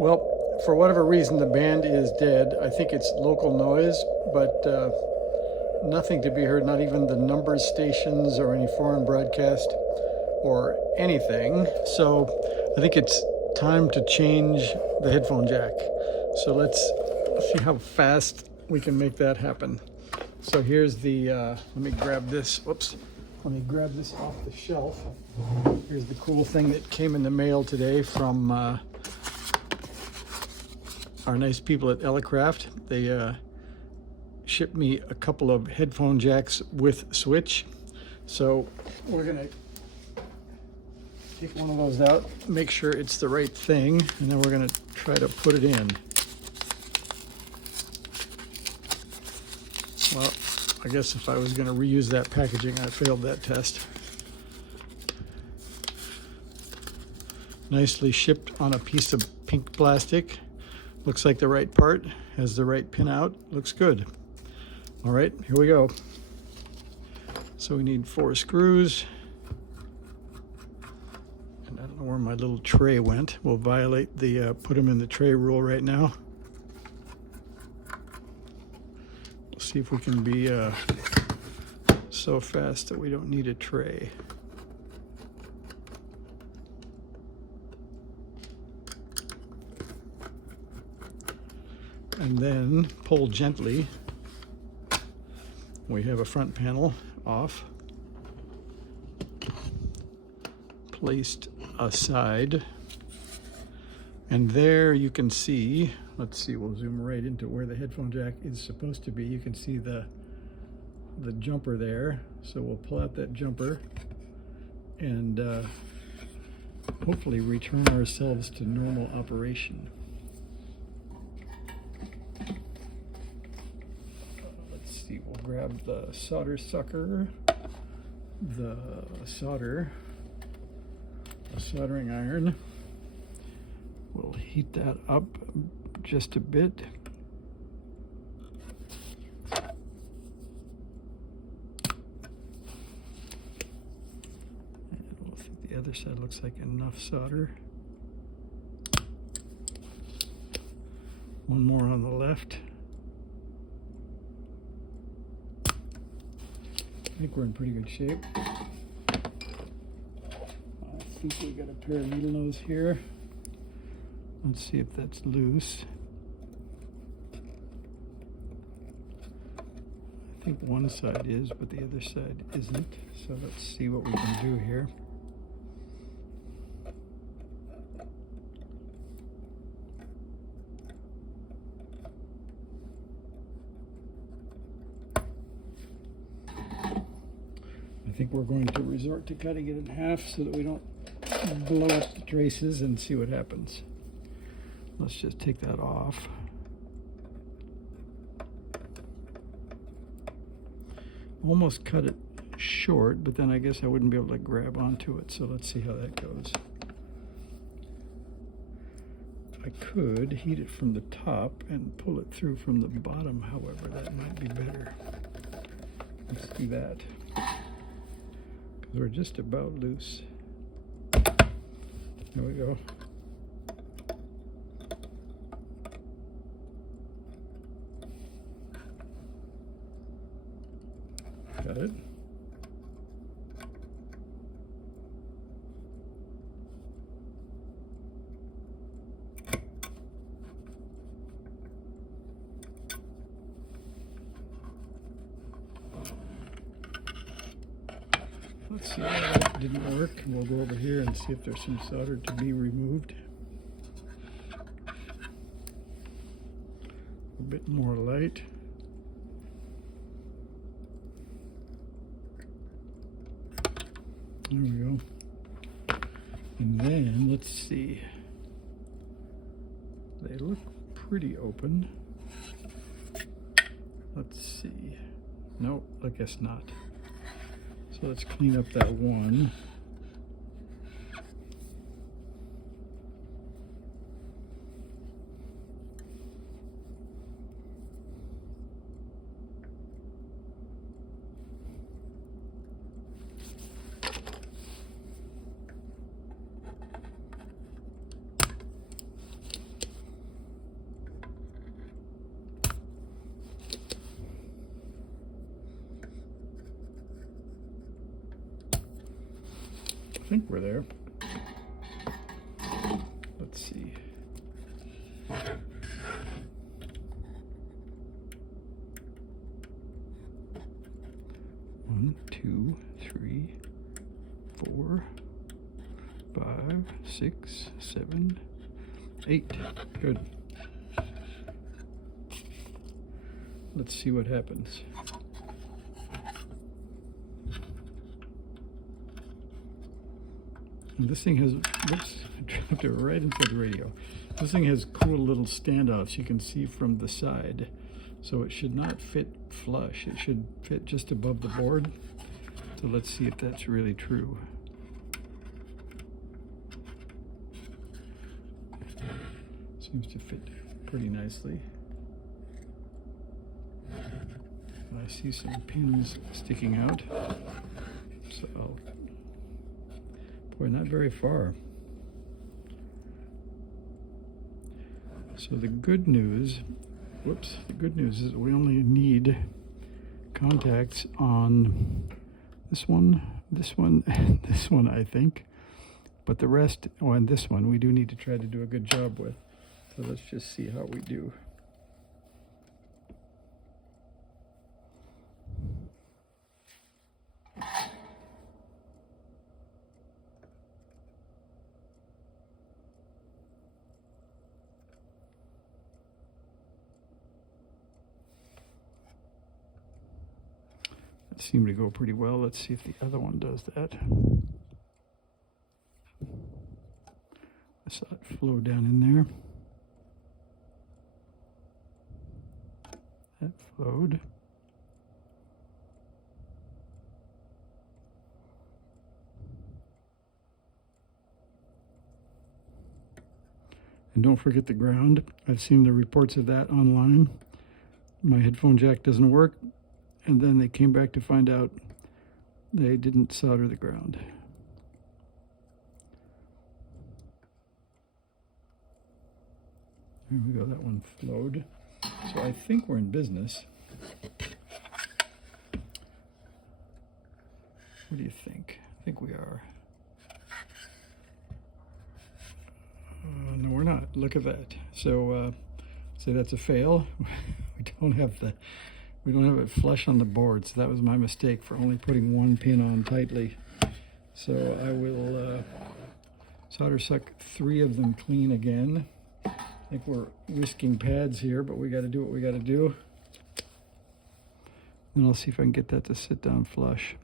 Well, for whatever reason, the band is dead. I think it's local noise, but nothing to be heard, not even the number stations or any foreign broadcast or anything. So I think it's time to change the headphone jack. So let's see how fast we can make that happen. So here's the, let me grab this, whoops. Let me grab this off the shelf. Here's the cool thing that came in the mail today from our nice people at Elecraft. They shipped me a couple of headphone jacks with switch. So we're gonna take one of those out, make sure it's the right thing, and then we're gonna try to put it in. Well, I guess if I was gonna reuse that packaging, I failed that test. Nicely shipped on a piece of pink plastic. Looks like the right part, has the right pin out, looks good. All right, here we go. So we need 4 screws. And I don't know where my little tray went. We'll violate the put them in the tray rule right now. We'll see if we can be so fast that we don't need a tray. And then pull gently. We have a front panel off, placed aside, and there you can see, let's see, we'll zoom right into where the headphone jack is supposed to be. You can see the jumper there, so we'll pull out that jumper and hopefully return ourselves to normal operation. We'll grab the solder sucker, the soldering iron. We'll heat that up just a bit. And we'll think the other side looks like enough solder. One more on the left. I think we're in pretty good shape. I think we got a pair of needle nose here. Let's see if that's loose. I think one side is, but the other side isn't. So let's see what we can do here. I think we're going to resort to cutting it in half so that we don't blow up the traces and see what happens. Let's just take that off. Almost cut it short, but then I guess I wouldn't be able to grab onto it, so let's see how that goes. I could heat it from the top and pull it through from the bottom, however, that might be better. Let's do that. We're just about loose. There we go. Got it. Let's see why that didn't work. We'll go over here and see if there's some solder to be removed. A bit more light. There we go. And then let's see. They look pretty open. Let's see. No, I guess not. So let's clean up that one. think we're there. Let's see. 1, 2, 3, 4, 5, 6, 7, 8. Good. Let's see what happens. And this thing has, whoops, I dropped it right into the radio. This thing has cool little standoffs you can see from the side. So it should not fit flush. It should fit just above the board. So let's see if that's really true. Seems to fit pretty nicely. I see some pins sticking out. So, boy, not very far. So the good news, whoops, the good news is we only need contacts on this one, this one, and this one, I think. But the rest, oh, and this one, we do need to try to do a good job with. So let's just see how we do. That seemed to go pretty well. Let's see if the other one does that. I saw it flow down in there. That flowed. And don't forget the ground. I've seen the reports of that online. My headphone jack doesn't work, and then they came back to find out they didn't solder the ground. There we go, that one flowed. So I think we're in business. What do you think? I think we are. No, we're not. Look at that. So that's a fail. we don't have it flush on the board. So that was my mistake for only putting one pin on tightly. So I will solder suck 3 of them clean again. I think we're whisking pads here, but we got to do what we got to do. And I'll see if I can get that to sit down flush.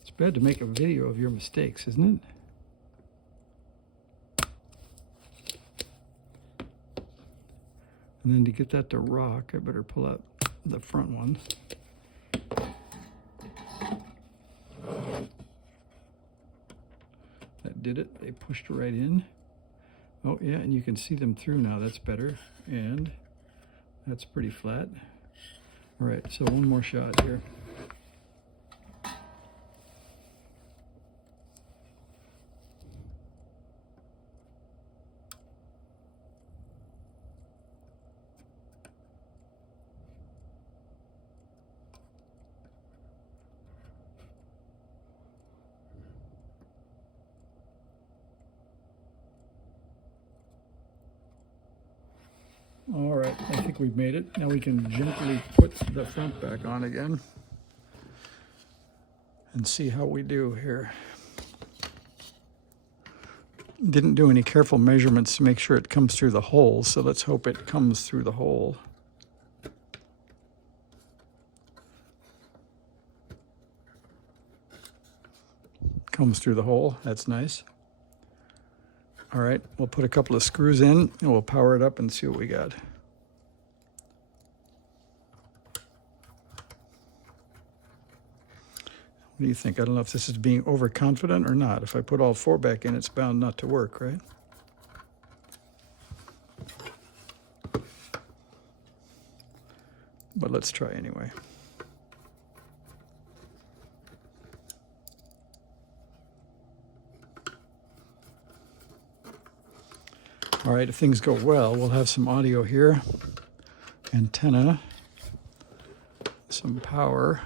It's bad to make a video of your mistakes, isn't it? And then to get that to rock, I better pull out the front one. That did it. They pushed right in. Oh yeah, and you can see them through now. That's better. And that's pretty flat. All right, so one more shot here. All right, I think we've made it. Now we can gently put the front back on again and see how we do here. Didn't do any careful measurements to make sure it comes through the hole, so let's hope it comes through the hole. Comes through the hole, that's nice. All right, we'll put a couple of screws in and we'll power it up and see what we got. What do you think? I don't know if this is being overconfident or not. If I put all 4 back in, it's bound not to work, right? But let's try anyway. All right, if things go well, we'll have some audio here. Antenna. So some power.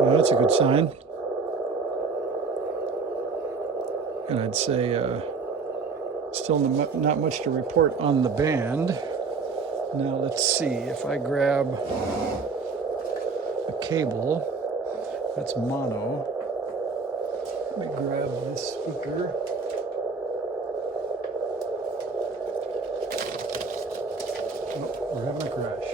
Well, that's a good sign. And I'd say still not much to report on the band. Now let's see, if I grab a cable, that's mono. Let me grab this speaker. Oh, we're having a crash.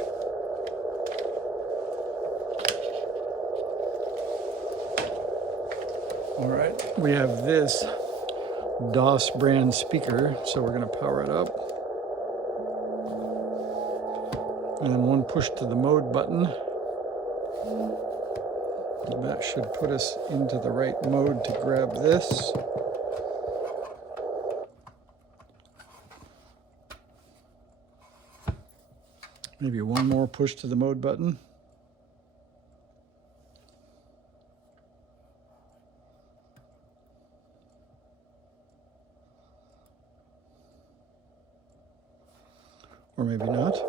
All right, we have this DOS brand speaker, so we're going to power it up. And one push to the mode button. And that should put us into the right mode to grab this. Maybe one more push to the mode button. Or maybe not.